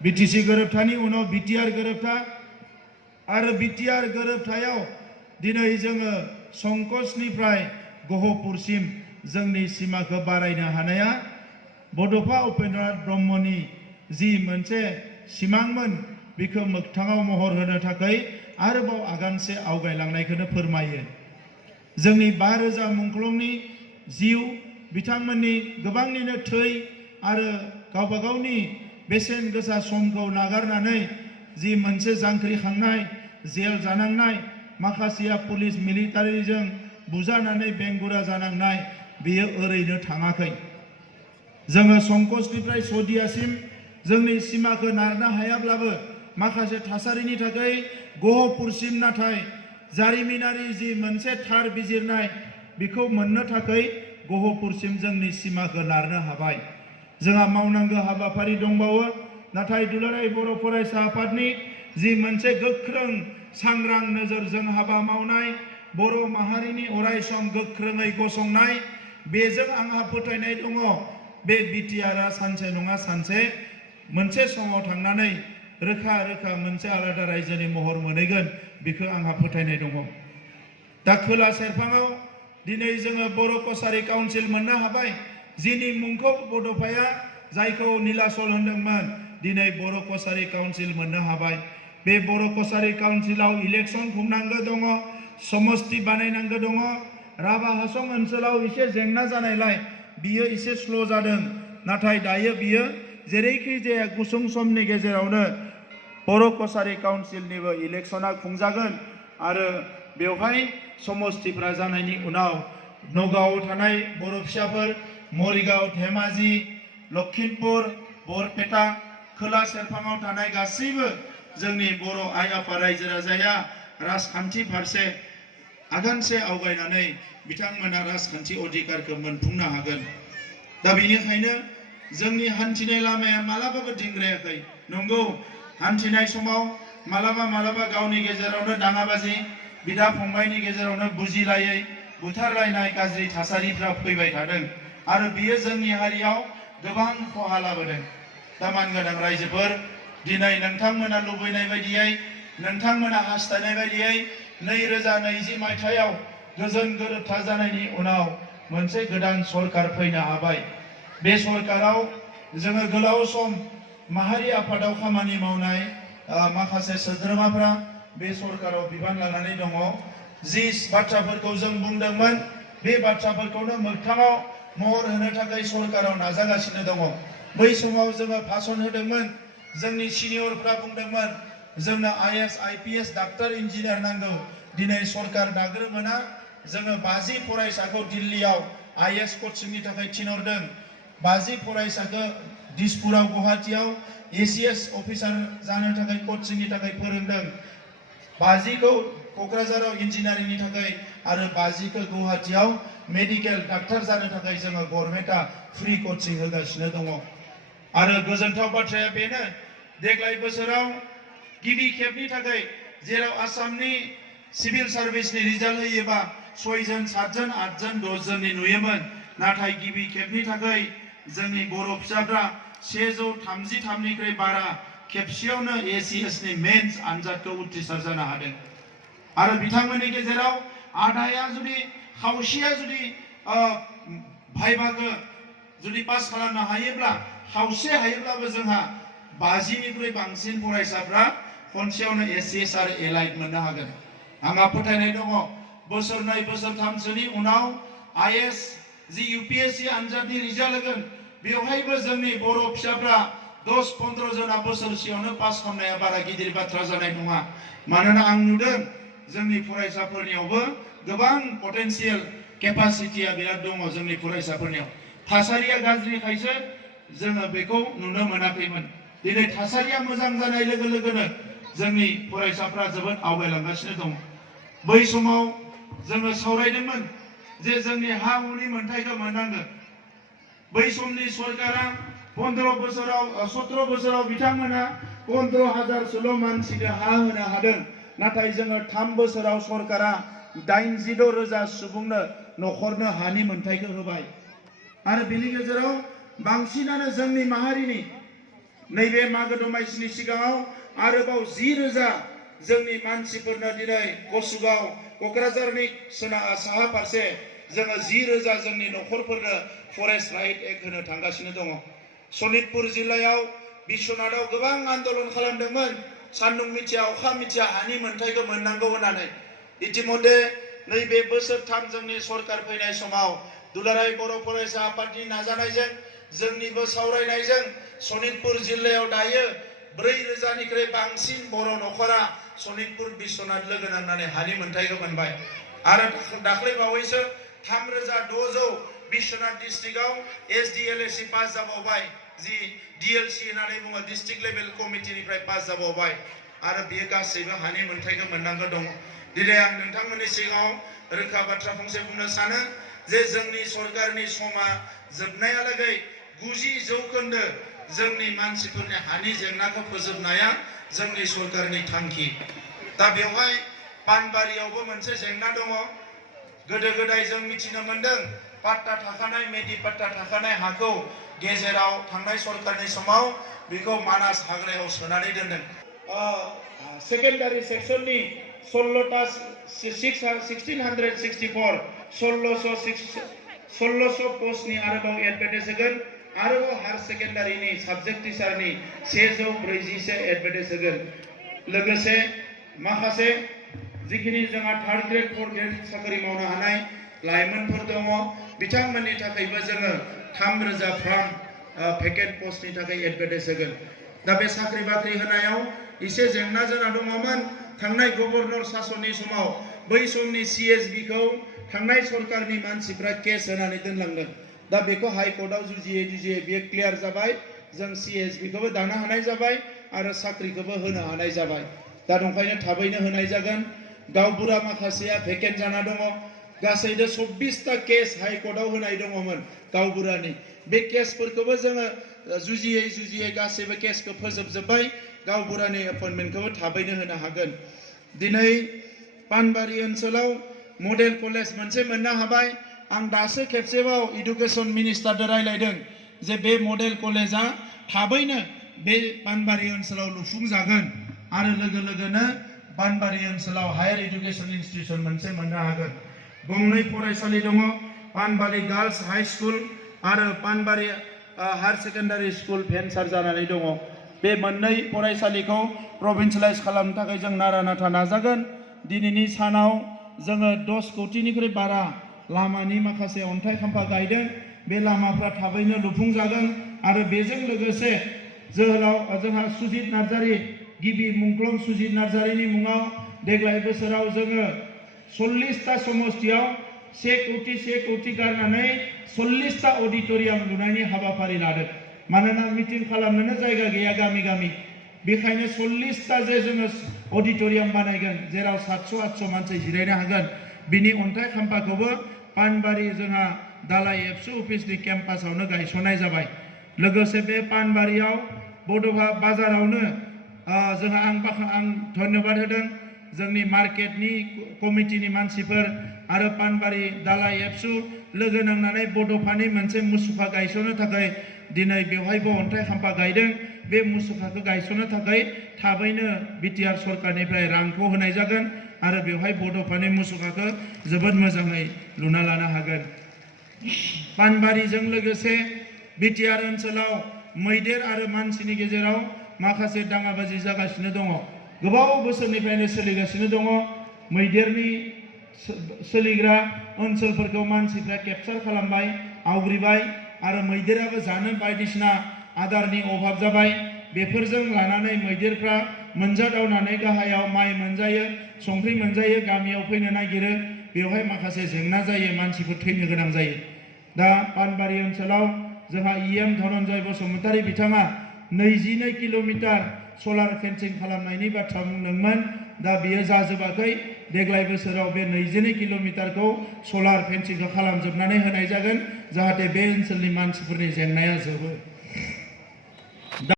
BTC गोरोबथानि उनाव BTR गोरोबथा आरो BTR गोरोबथायाव दिनै जोङो संकसनिफ्राय गहपुरसिम जोंनि सिमाखौ बारायनो हानाया बड'फा उपेन्द्रनाथ ब्रह्मनि जि मोनसे सिमांमोन बेखौ मोगथाङाव महर होनो थाखाय आरोबाव आगानसे आवगायलांनायखौनो फोरमायो। जोंनि 5,000 मुंख्लंनि जिउ बिथांमोननि गोबांनिनो थै आरो गावबा गावनि बेसेन गोसा समखौ नागारनानै जि मोनसे जांख्रिखांनाय जेल जानांनाय माखासेया पुलिस मिलिटारिजों बुजानानै बेंगुरा जानांनाय बेयो ओरैनो थाङाखै। जोङो संकसनिफ्राय सदियासिम जोंनि सिमाखौ नारनो हायाब्लाबो माखासे थासारिनि थाखाय गहपुरसिम नाथाय जारिमिनारि जि मोनसे थार बिजिरनाय बेखौ मोननो थाखाय गहपुरसिम जोंनि सिमाखौ नारनो हाबाय। जोंहा मावनांगौ हाबाफारि दंबावो, नाथाय दुलाराय बर' फरायसा आफादनि जि मोनसे गोख्रों सांग्रां नोजोरजों हाबा मावनाय, बर' माहारिनि अरायसम गोख्रोङै गसंनाय, बेजों आंहा फोथायनाय दङ बे BTRआ सानसे नङा सानसे मोनसे समाव थांनानै रोखा रोखा मोनसे आलादा रायजोनि महर मोनहैगोन, बेखौ आंहा फोथायनाय दङ। दा खोला सेरफाङाव दिनै जोङो बर' कसारी काउन्सिल मोननो हाबाय, जिनि मुंखौ बड'फाया जायखौ नीलाचल होनदोंमोन दिनै बर' कसारी काउन्सिल मोननो हाबाय। बे बर' कसारी काउन्सिलाव इलेक्सन खुंनांगौ दङ, समस्ति बानायनांगौ दङ। राभा हासं ओनसोलाव एसे जेंना जानायलाय बियो एसे स्ल' जादों, नाथाय दायो बियो जेरैखि जाया गुसुं समनि गेजेरावनो बर' कसारी काउन्सिलनिबो इलेक्सना खुंजागोन आरो बेवहाय समस्तिफ्रा जानायनि उनाव नगावआव थानाय बर' फिसाफोर, मरिगाव, धेमाजि, लखिमपुर, बरपेटा, खोला सेरफाङाव थानाय गासैबो जोंनि बर' आइ आफा रायजो राजाया राजखान्थि फारसे आगानसे आवगायनानै बिथांमोना राजखान्थि अधिकारखौ मोनफुंनो हागोन। दा बेनिखायनो जोंनि हान्थिनाय लामाया मालाबाबो दिंग्रायाखै। नंगौ, हान्थिनाय समाव मालाबा गावनि गेजेरावनो दाङाबाजि, बिदा फंबायनि गेजेरावनो बुजिलायै बुथारलायनाय गाज्रि थासारिफ्रा फैबाय थादों आरो बियो जोंनि हारियाव गोबां खहा लाबोदों। दा मानगोनां रायजोफोर, दिनै नोंथांमोना लुबैनाय बायदियै, नोंथांमोना हास्थायनाय बायदियै 2020 मायथाइयाव गोजोन गोरोबथा जानायनि उनाव मोनसे गोदान सरकार फैनो हाबाय। बे सरकाराव जोङो गोलाव सम माहारि आफादाव खामानि मावनाय माखासे सोद्रोमाफ्रा बे सरकाराव बिबान लानानै दङ। जि बाथ्राफोरखौ जों बुंदोंमोन बे बाथ्राफोरखौनो मोगथाङाव महर होनो थाखाय सरकाराव नाजागासिनो दङ। बै समाव जोङो भाषण होदोंमोन, जोंनि सिनियरफ्रा बुंदोंमोन जोंनो IAS IPS डाक्टर इन्जिनियार नांगौ। दिनै सरकार दाग्रोमोना जोङो 50 फरायसाखौ दिल्लीयाव IAS कचिंनि थाखाय थिनहरदों, 50 फरायसाखौ दिसपुराव गुवाहाटीयाव ACS अफिसार जानो थाखाय कचिंनि थाखाय फोरोंदों, 50खौ क'क्राझाराव इन्जिनियारिंनि थाखाय आरो 50खौ गुवाहाटीयाव मेडिकेल डाक्टर जानो थाखाय जोङो गभर्नमेन्टआ फ्रि कचिं होगासिनो दङ। आरो गोजोनथाव बाथ्राया बेनो, देग्लाय बोसोराव गिबि खेबनि थाखाय जेराव आसामनि सिभिल सार्भिसनि रिजाल्ट होयोबा 6 जन, 7 जन, 8 जन, 10 जननि नुयोमोन, नाथाय गिबि खेबनि थाखाय जोंनि बर' फिसाफ्रा 133निख्रुइ बारा खेबसेयावनो ACSनि मेन्स आनजादखौ उथ्रिसार जानो हादों। आरो बिथांमोननि गेजेराव आधाया जुदि खावसेया जुदि भाइभाखौ जुदि पास खालामनो हायोब्ला, खावसे हायोब्लाबो जोंहा 50निख्रुइ बांसिन फरायसाफ्रा खनसेयावनो ACS आरो एलाइड मोननो हागोन। आंहा फोथायनाय दङ बोसोरनै बोसोरथामसोनि उनाव IAS जि UPSC आनजादनि रिजाल्ट होगोन, बेवहायबो जोंनि बर' फिसाफ्रा 10-15 जना बोसोरसेयावनो पास खालामनाया बारा गिदिर बाथ्रा जानाय नङा। मानोना आं नुदों जोंनि फरायसाफोरनियावबो गोबां पटेन्सियेल केपासिटिया बिराद दङ जोंनि फरायसाफोरनियाव। थासारिया गाज्रिखायसो जोङो बेखौ नुनो मोनाखैमोन। दिनै थासारिया मोजां जानाय लोगो लोगोनो जोंनि फरायसाफ्रा जोबोद आवगायलांगासिनो दङ। बै समाव जोङो सावरायदोंमोन जे जोंनि हा हुनि मोनथायखौ मोननांगोन। बै समनि सरकारा 17 बोसोराव बिथांमोना 15,000सोल' मानसिनो हा होनो हादों, नाथाय जोङो 3 बोसोराव सरकारा 86,000 सुबुंनो न'खरनो हानि मोनथायखौ होबाय। आरो बेनि गेजेराव बांसिनानो जोंनि माहारिनि नैबे मागो दमासिनि सिगाङाव आरोबाव 10,000 जोंनि मानसिफोरनो दिनै कसुगाव क'क्राझारनि साहा फारसे जोङो 10,000 जोंनि न'खरफोरनो फरेस्ट राइट एक्ट होनो थांगासिनो दङ। सनितपुर जिल्लायाव बिश्वनाथाव गोबां आन्दोलन खालामदोंमोन सान्दुं मिथिया अखा मिथिया हानि मोनथायखौ मोननांगौ होननानै। इतिमध्य नैबे बोसोरथाम जोंनि सरकार फैनाय समाव दुलाराय बर' फरायसा आफादनि नाजानायजों जोंनिबो सावरायनायजों सनितपुर जिल्लायाव दायो 4,000निख्रुइ बांसिन बर' न'खरा सनितपुर बिश्वनाथ लोगो नांनानै हानि मोनथायखौ मोनबाय। आरो दाख्लै बावैसो 3,600 बिश्वनाथ डिस्ट्रिक्टआव SDLC पास जाबावबाय, जि DLC होननानै बुङो डिस्ट्रिक्ट लेभेल कमिटिनिफ्राय पास जाबावबाय। आरो बेयो गासैबो हानि मोनथायखौ मोननांगौ दङ। दिनै आं नोंथांमोननि सिगाङाव रोखा बाथ्रा फंसे बुंनो सानो जे जोंनि सरकारनि समा जोबनायालागै 90% जोंनि मानसिफोरनि हानि जेंनाखौ फोजोबनाया जोंनि सरकारनि थांखि। दा बेवहाय पानबारियावबो मोनसे जेंना दङ। गोदो गोदाय जों मिथिनो मोनदों पाट्टा थाखानाय मेदि पाट्टा थाखानाय हाखौ गेजेराव थांनाय सरकारनि समाव बेखौ मानास हाग्रायाव सोनानै दोनदों। सेकेन्डारि सेक्सननि 1664 1600 पस्टनि आरोबाव एडभार्टाइज होगोन। आरोबाव हायर सेकेन्डारिनि साबजेक्ट टिचारनि 140 एडभार्टाइज होगोन। लोगोसे माखासे जिखिनि जोंहा 3rd ग्रेड 4th ग्रेड साख्रि मावनो हानाय लाइमोनफोर दङ बिथांमोननि थाखायबो जोङो 3,000 फ्राम भेकेन्ट पस्टनि थाखाय एडभार्टाइज होगोन। दा बे साख्रि बाख्रि होनायाव एसे जेंना जाना दङमोन। थांनाय गभर्नर सासननि समाव बै समनि CSB खौ थांनाय सरकारनि मानसिफ्रा केस होनानै दोनलांदों। दा बेखौ हाइकर्टआव जुजियै बेयो क्लियार जाबाय। जों CSB खौबो दानो हानाय जाबाय आरो साख्रिखौबो होनो हानाय जाबाय। दा ओंखायनो थाबैनो होनाय जागोन। गावबुरा माखासेया भेकेन्ट जाना दङ। गासै 24टा केस हाइकर्टआव होनाय दङमोन गावबुरानि। बे केसफोरखौबो जोङो जुजियै गासैबो केसखौ फोजोबजोब्बाय। गावबुरानि एपइन्टमेन्टखौबो थाबैनो होनो हागोन। दिनै पानबारि ओनसोलाव मडेल कलेज मोनसे मोननो हाबाय। आं दासो खेबसेबाव इडुकेसन मिनिस्टारजों रायलायदों जे बे मडेल कलेजा थाबैनो बे पानबारि ओनसोलाव लुफुंजागोन आरो लोगोनो पानबारि ओनसोलाव हायर इडुकेसन इन्स्टिट्यूशन मोनसे मोननो हागोन। गंनै फरायसालि दङ, पानबारि गार्ल्स हाई स्कुल आरो पानबारि हायर सेकेन्डारि स्कुल भेन्सार जानानै दङ। बे मोननै फरायसालिखौ प्रभिन्सियेलाइज खालामनो थाखाय जों नारा नाथा नाजागोन। दिनैनि सानाव जोङो 10 कोटिनिख्रुइ बारा लामानि माखासे अन्थाइ खाम्फा गायदों। बे लामाफ्रा थाबैनो लुफुंजागोन आरो बेजों लोगोसे जोंहा सुजित नार्जारी गिबि मुंख्लं सुजित नार्जारीनि मुङाव देग्लाय बोसोराव जोङो 40टा समस्तियाव 1 कोटि गारनानै 40टा अडिटोरियाम लुनायनि हाबाफारि लादों। मानोना मिटिं खालामनोनो जायगा गैया गामि। बेखायनो 40टा जे जोङो अडिटोरियाम बानायगोन जेराव 700-800 मानसि जिरायनो हागोन। बिनि अन्थाइ खाम्फाखौबो पानबारि जोंहा दालाइ एबसु अफिसनि केम्पासावनो गायसननाय जाबाय। लोगोसे बे पानबारियाव बड'फा बाजारावनो जोंहा आं धन्यबाद होदों जोंनि मार्केटनि कमिटिनि मानसिफोर आरो पानबारि दालाइ एबसु लोगो नांनानै बड'फानि मोनसे मुसुखा गायसननो थाखाय दिनै बेवहायबो अन्थाइ खाम्फा गायदों। बे मुसुखाखौ गायसननो थाखाय थाबैनो BTR सरकारनिफ्राय रांखौ होनाय जागोन आरो बेवहाय बड'फानि मुसुखाखौ जोबोद मोजाङै लुना लानो हागोन। पानबारिजों लोगोसे BTR ओनसोलाव मैदेर आरो मानसिनि गेजेराव माखासे दाङाबाजि जागासिनो दङ। गोबाव बोसोरनिफ्रायनो सोलिगासिनो दङ। मैदेरनि सोलिग्रा ओनसोलफोरखौ मानसिफ्रा केपचार खालामबाय, आवग्रिबाय आरो मैदेराबो जानो बायदिसिना आदारनि अभाब जाबाय। बेफोरजों लानानै मैदेरफ्रा मोनजादावनानै गाहायाव माइ मोनजायो, संख्रि मोनजायो, गामियाव फैनो नागिरो। बेवहाय माखासे जेंना जायो, मानसिफोर थैनो गोनां जायो। दा पानबारि ओनसोलाव जोंहा EM धनन्जय बसुमतारी बिथाङा 22 किल'मिटार सलार फेन्सिं खालामनायनि बाथ्रा बुंदोंमोन। दा बेयो जाजोबाखै। देग्लाय बोसोराव बे 22 किल'मिटारखौ सलार फेन्सिंखौ खालामजोबनानै होनाय जागोन जाहाथे बे ओनसोलनि मानसिफोरनि जेंनाया जोबो।